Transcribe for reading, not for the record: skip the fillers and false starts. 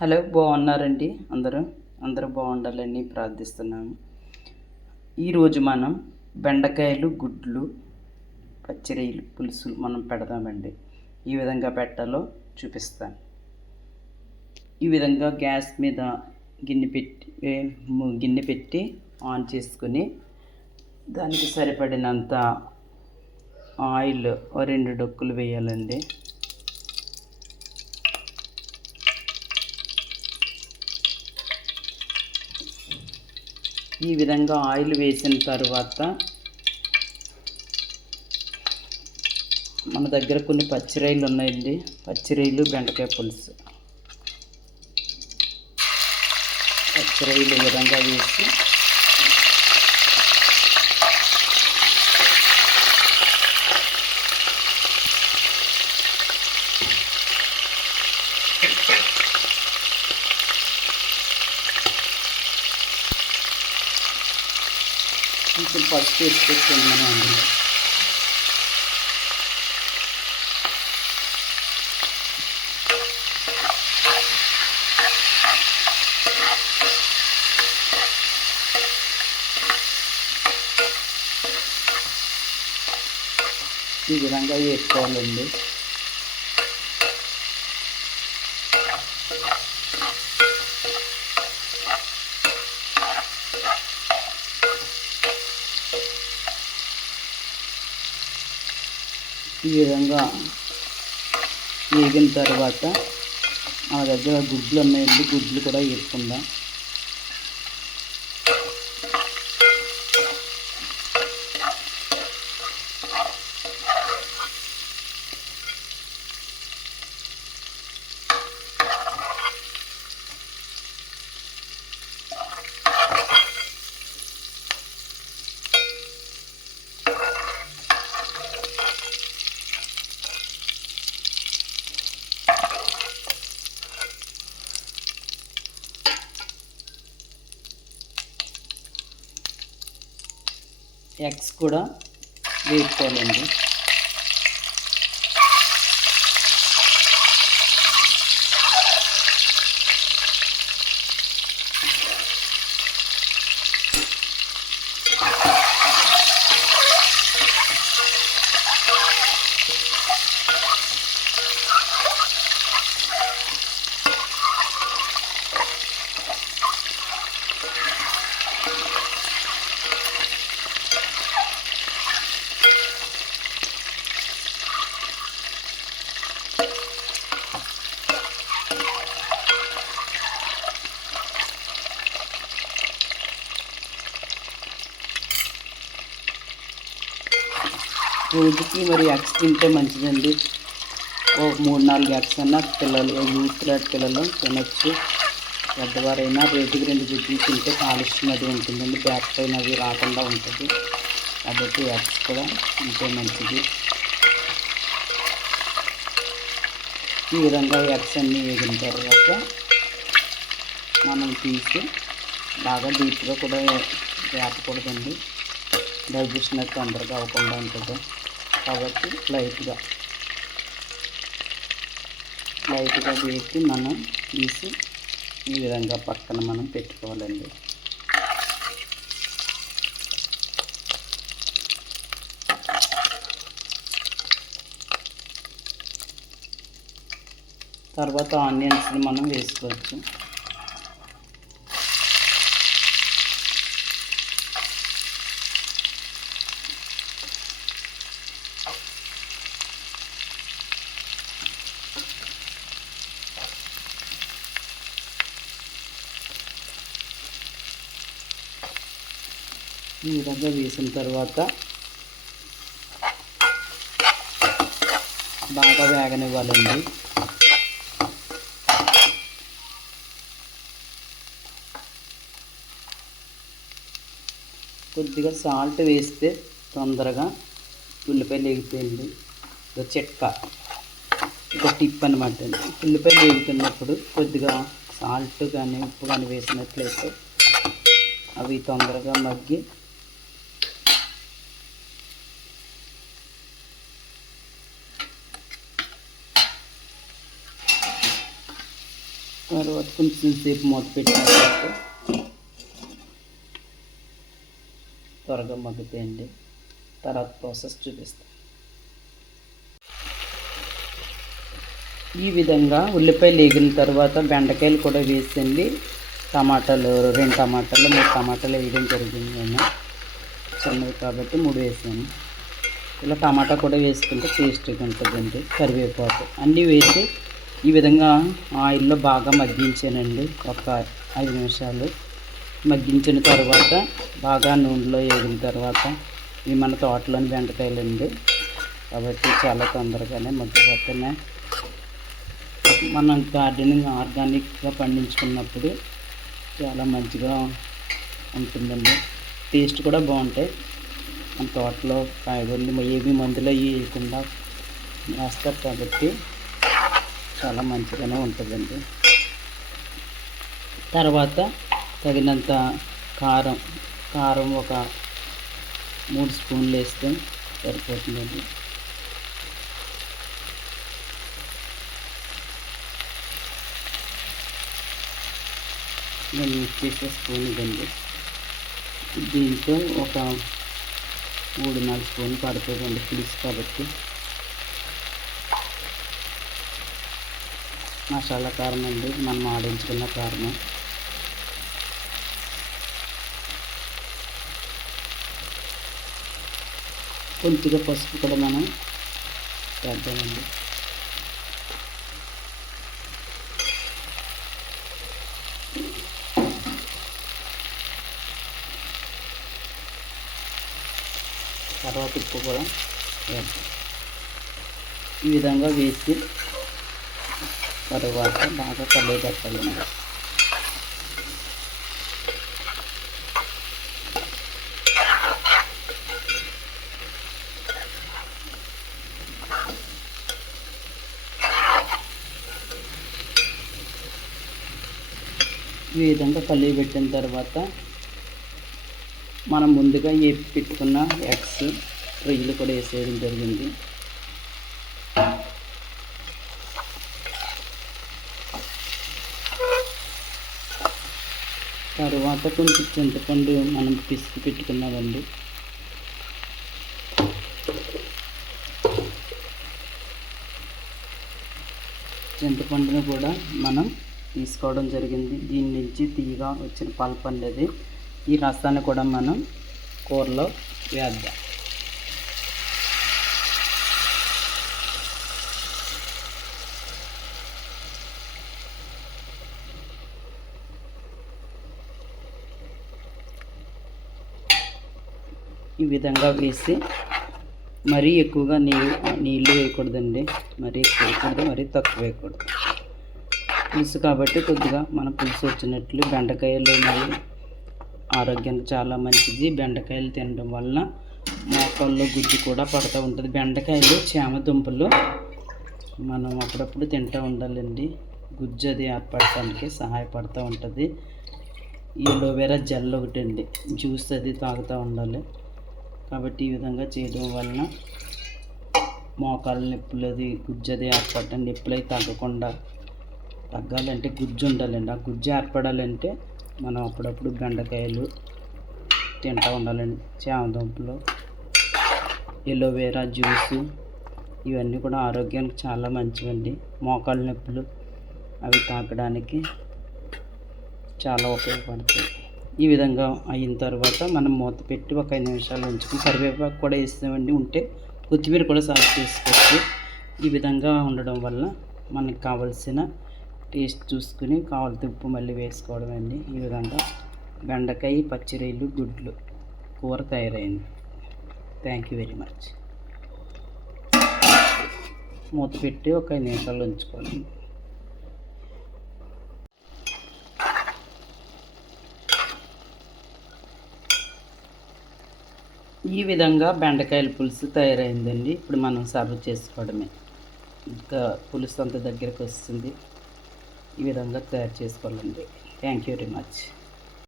Hello, బాగున్నారండి? అందరూ బాగుండాలని ప్రార్థిస్తున్నాము. ఈరోజు మనం బెండకాయలు, గుడ్లు, పచ్చిరొయ్యలు పులుసు మనం పెడదామండి. ఈ విధంగా పెట్టాలో చూపిస్తాను. ఈ విధంగా గ్యాస్ మీద గిన్నె పెట్టి ఆన్ చేసుకుని దానికి సరిపడినంత ఆయిల్ 2 డొక్కులు వేయాలండి. ఈ విధంగా ఆయిల్ వేసిన తర్వాత మన దగ్గర కొన్ని పచ్చిరొయ్యలు ఉన్నాయండి. పచ్చిరొయ్యలు, బెండకాయ పులుసు. పచ్చిరొయ్యలు ఈ విధంగా వేసి కొంచెం పసుపు వేసుకొచ్చింది మనం అందులో. ఈ విధంగా వేసుకోవాలండి. ఈ విధంగా వేగిన తర్వాత మన దగ్గర గుడ్లు ఉన్నాయండి, గుడ్లు కూడా వేసుకుందాం. ఎగ్స్ కూడా వేసుకోవాలండి. రోజుకి మరి ఎగ్స్ తింటే మంచిదండి. ఒక 3-4 ఎగ్స్ అన్నా పిల్లలు, యూత్ పిల్లలు తినచ్చు. పెద్దవారైనా రోజుకి 2 గుడ్లు తింటే కాలుష్యం అది ఉంటుందండి, బ్యాక్ పెయిన్ అవి రాకుండా ఉంటుంది. కాబట్టి ఎగ్స్ కూడా తింటే మంచిది. ఈ విధంగా ఎగ్స్ అన్నీ వేగిన తర్వాత మనం తీసి బాగా డీప్గా కూడా వేపకూడదండి, డైజెషన్ అయితే తొందరగా అవ్వకుండా ఉంటుంది. కాబట్టి లైట్గా వేసి మనం తీసి ఈ విధంగా పక్కన మనం పెట్టుకోవాలండి. తర్వాత ఆనియన్స్ని మనం వేసుకోవచ్చు. ఈ విధంగా వేసిన తర్వాత బాగా వేగనివ్వాలండి. కొద్దిగా సాల్ట్ వేస్తే తొందరగా ఉల్లిపాయలు వేగుతాయండి. చిట్కా, ఒక టిప్ అనమాట అండి. ఉల్లిపాయలు వేగుతున్నప్పుడు కొద్దిగా సాల్ట్ కానీ ఉప్పు కానీ వేసినట్లయితే అవి తొందరగా మగ్గి తర్వాత కొంచెం సేపు మూత పెట్టిన తర్వాత త్వరగా మగ్గుతాయండి. తర్వాత ప్రాసెస్ చూపిస్తాను. ఈ విధంగా ఉల్లిపాయలు వేగిన తర్వాత బెండకాయలు కూడా వేసండి. టమాటాలు 2 టమాటాలు 3 టమాటాలు వేయడం జరిగింది. నేను చిన్నవి కాబట్టి 3 వేసాను. ఇలా టమాటా కూడా వేసుకుంటే టేస్ట్గా ఉంటుందండి. కరివేపాకు అన్నీ వేసి ఈ విధంగా ఆయిల్లో బాగా మగ్గించానండి. ఒక 5 నిమిషాలు మగ్గించిన తర్వాత బాగా నూనెలో వేగిన తర్వాత ఇవి మన తోటలోని బెండకాయలండి కాబట్టి చాలా తొందరగానే మగ్గిపోతున్నాయి. మనం గార్డెనింగ్ ఆర్గానిక్గా పండించుకున్నప్పుడు చాలా మంచిగా ఉంటుందండి. టేస్ట్ కూడా బాగుంటాయి. మన తోటలో కాయగూరలు ఏవి మందులు అవి వేయకుండా వేస్తారు కాబట్టి చాలా మంచిగానే ఉంటుందండి. తర్వాత తగినంత కారం ఒక 3 స్పూన్లు వేస్తే సరిపోతుందండి. నేను యూజ్ చేసే స్పూన్ ఇదండి. దీంతో ఒక 3-4 స్పూన్లు పడుతుందండి పులుసు కాబట్టి. మసాలా కారం అండి, మనం ఆడించుకున్న కారం. కొద్దిగా పసుపు కూడా మనం వేద్దామండి. తర్వాత ఉప్పు కూడా వేద్దాం. ఈ విధంగా వేసి తర్వాత బాగా కలియబెట్టాలండి. ఈ విధంగా కలియబెట్టిన తర్వాత మనం ముందుగా వేపి పెట్టుకున్న ఎగ్స్ రొయ్యలు కూడా వేసేయడం జరిగింది. తర్వాత కొంచెం చింతపండు మనం పిసికి పెట్టుకున్నామండి. చింతపండును కూడా మనం తీసుకోవడం జరిగింది. దీని నుంచి తీయగా వచ్చిన పల్ప్ అనేది ఈ రసాన్ని కూడా మనం కూరలో వేద్దాం. ఈ విధంగా వేసి మరీ ఎక్కువగా నీళ్ళు వేయకూడదండి. మరీ ఎక్కువ వేయకూడదు, మరీ తక్కువ వేయకూడదు. పులుసు కాబట్టి కొద్దిగా మన పులుసు వచ్చినట్లు. బెండకాయలు మరి ఆరోగ్యానికి చాలా మంచిది. బెండకాయలు తినడం వలన మోకాల్లో గుజ్జు కూడా పడుతూ ఉంటుంది. బెండకాయలు చామదుంపలు మనం అప్పుడప్పుడు తింటూ ఉండాలండి. గుజ్జు అది ఏర్పడటానికి సహాయపడుతూ ఉంటుంది. ఈ అలోవెరా జెల్ ఒకటి అండి, జ్యూస్ అది తాగుతూ ఉండాలి. కాబట్టి ఈ విధంగా చేయడం వలన మోకాళ్ళ నొప్పులు అది గుజ్జు అది ఏర్పడటం, నొప్పులు అవి తగ్గాలంటే గుజ్జు ఉండాలండి. ఆ గుజ్జు ఏర్పడాలంటే మనం అప్పుడప్పుడు బెండకాయలు తింటూ ఉండాలండి. చామదుంపలు, ఎలోవేరా జ్యూసు ఇవన్నీ కూడా ఆరోగ్యానికి చాలా మంచివండి. మోకాళ్ళ నొప్పులు అవి తాగడానికి చాలా ఉపయోగపడతాయి. ఈ విధంగా అయిన తర్వాత మనం మూత పెట్టి ఒక 5 నిమిషాలు ఉంచుకుని కరివేపాకు కూడా వేస్తామండి. ఉంటే కొత్తిమీర కూడా సాగు చేసుకోవచ్చు. ఈ విధంగా ఉండడం వల్ల మనకి కావలసిన టేస్ట్ చూసుకుని కావాల్సిన ఉప్పు మళ్ళీ వేసుకోవడం అండి. ఈ విధంగా బెండకాయ, పచ్చిరొయ్యలు, గుడ్లు కూర తయారైంది. Thank you very much. మూత పెట్టి ఒక 5 నిమిషాలు ఉంచుకోవాలి. ఈ విధంగా బెండకాయల పులుసు తయారైందండి. ఇప్పుడు మనం సర్వ్ చేసుకోవడమే. ఇంకా పులుసు అంత దగ్గరకు వస్తుంది. ఈ విధంగా తయారు చేసుకోవాలండి. Thank you very much.